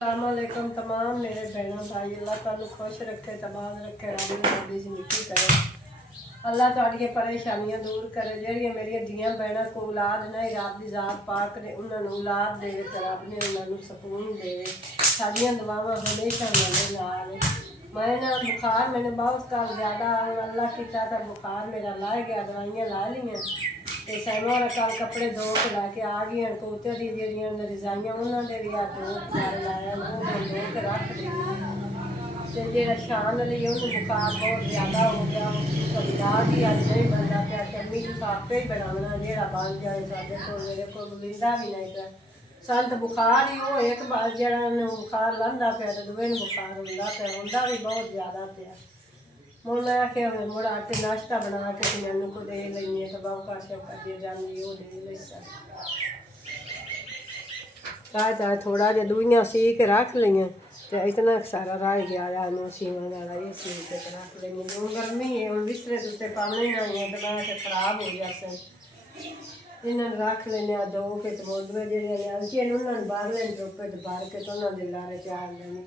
अस्सलामुअलैकुम तमाम मेरे बहनों भाई। अल्लाह तुहानू खुश रखे, तबाद रखे, रब ने आपकी जिंदगी करे। अल्लाह तुहाडियां परेशानियां दूर करे। ਜਿਹੜੀਆਂ ਮੇਰੀਆਂ ਧੀਆਂ ਭੈਣਾਂ को औलाद नहीं, रब की ज़ात पाक ने उन्होंने औलाद देवे तो रब ने उन्होंने सुकून देवे। साडियां दुआवां हमेशा उन्होंने नाल। मैं ना बुखार मैंने बहुत कल ज़्यादा अल्लाह किया था, बुखार मेरा ला गया, दवाइयाँ ला लियाँ तो सैनों कल कपड़े धो के लैके आ गई। कोते की जड़ियाँ रजाइयाँ उन्होंने भी दो बार लाया वो मैं धो के रख दी। तो जो शान ली उन्हें बुखार बहुत ज़्यादा हो गया, इलाज ही अज नहीं बनता पाया। चम्मी तो आपे ही बनाना जोड़ा बन जाए साढ़े को, मेरे को मिलता भी नहीं पाया। संत बुखार ही वो एक बार जरा बुखार लंघा पाया तो दूए बुखार होंदा पाया, होंदा भी बहुत ज़्यादा पाया। मुझ मैं आखिया मुड़ आके नाश्ता बना के मैनू को दे लेंगे तो बहु का शौका दे जानी वो दे ले चाहे थोड़ा जहा दुइयां सी के रख लियाँ तो इतना सारा रह गया सीवन वाला ये सी के रख लेंगे। जो गर्मी है हम बिस्तरे उत्ते पाने नहीं है तो मैं खराब हो जाते इन्होंने रख लेने दो के तो मोदवे जे उन्होंने बाहर लेने चुपे तो बाहर के तो उन्होंने लारे चार लेने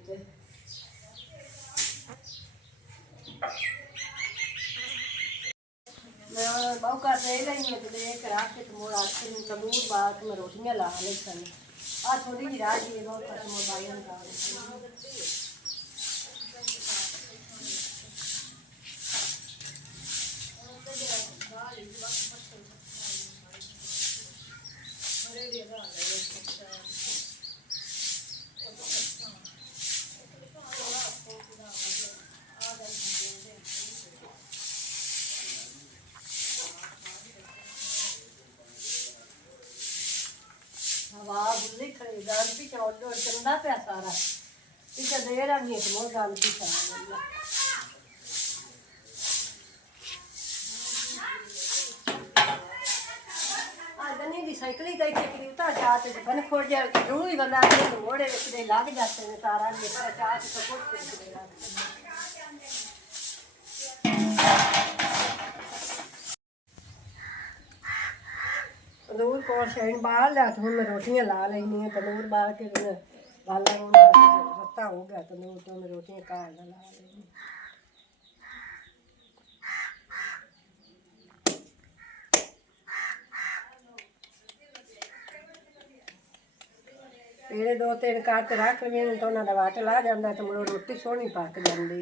मैं बहु कर दे रही है तो एक रख के मोड़ आके तंदूर बात में रोटियां ला ले सन आ थोड़ी जी राह जी बहुत खत्म हो गई उनका हवा बुल्ली खड़ी गाल पीछे ऑर्डर चंदा पे सारा पीछे दे रही है तो गाल पीछे नहीं दी साइकिल तो इतनी उतार चाहते थे बन खोड़ जा रू ही बंदा मोड़े लग जाते हैं तारा नहीं पर चाहते तो कुछ तंदूर को शैन बाल लिया तो मैं रोटियां ला लेनी है। तंदूर बाल के बाला रत्ता हो गया तंदूर तो मैं रोटियां काल ला लेनी। मेरे दो तीन काट रख लेने तो उन्होंने वाट ला जाता तो मुझे रोटी सोहनी पक जाती।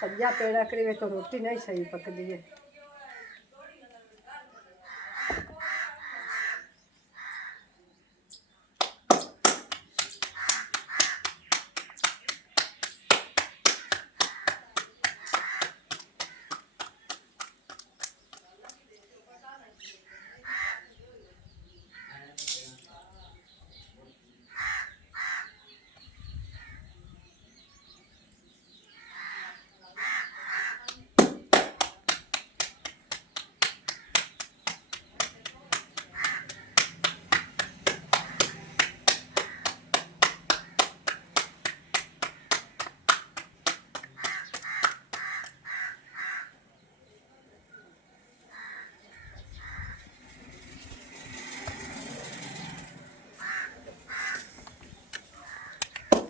सब्जा पेड़ा करीए तो रोटी नहीं सही पकती है।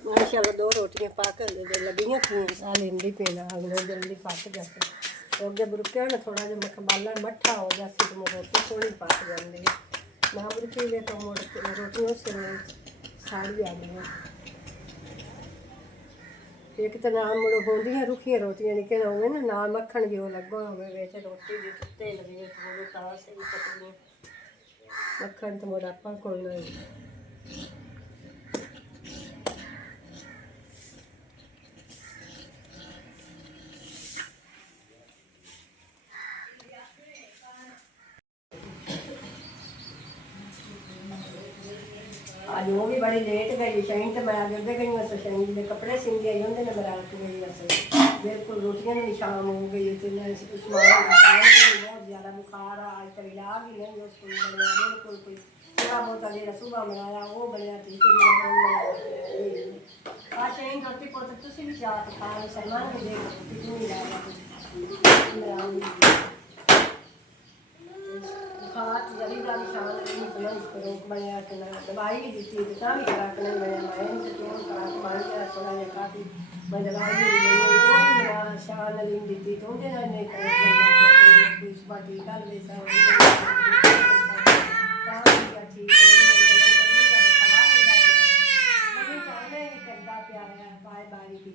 माशाल्लाह दो रोटियां पक लगियां थी लेंदी पीना जल्दी पक जाती तो अगे बुरके ना थोड़ा जहा मखबाला मट्ठा हो जाती तो मैं रोटी थोड़ी पक जाती ना बुरकी ले तो मुड़ रोटियों से सड़ जाती। एक तो ना मुड़ होंदियां रुखियां रोटियां निकल होवे ना मक्खन जो लगो होवे विच रोटी दी तेल दी थोड़ी तां सही पकनी मक्खन तो मुड़ आपां कोल नहीं। आज वो भी बड़ी लेट गई शहीन तो मैं अगे गई वैसे शहीन के कपड़े सींदी आई होंगे मैं रात गई वैसे बिल्कुल रोटियां भी शाम हो गई तो बहुत ज़्यादा बुखार आज कल इलाज ही नहीं उसको बिल्कुल कोई थोड़ा बहुत जो सुबह बनाया वो बनया आज शहीन रोटी को तो तुम भी चाह खा सलमान भी देख बुखार जल्दी का निशान रोक बनया दवाई भी दी भी खुराक नहीं बनया मैं क्यों दी बदलाई मेरा शान अली दी तो जेना ने कर इस बात की गल दे सा ठीक करदा प्यारा बाय बारी की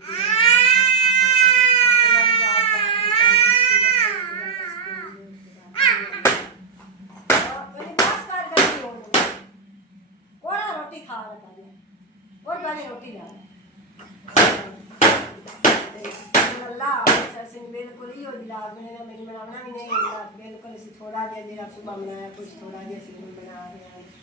और मैंने रोटी ला अल्लाह सिंह बिल्कुल ही हो लाग मैंने बनाना भी नहीं बिल्कुल इसी थोड़ा जिहा सुबह बनाया कुछ थोड़ा जिहा बना रहे हैं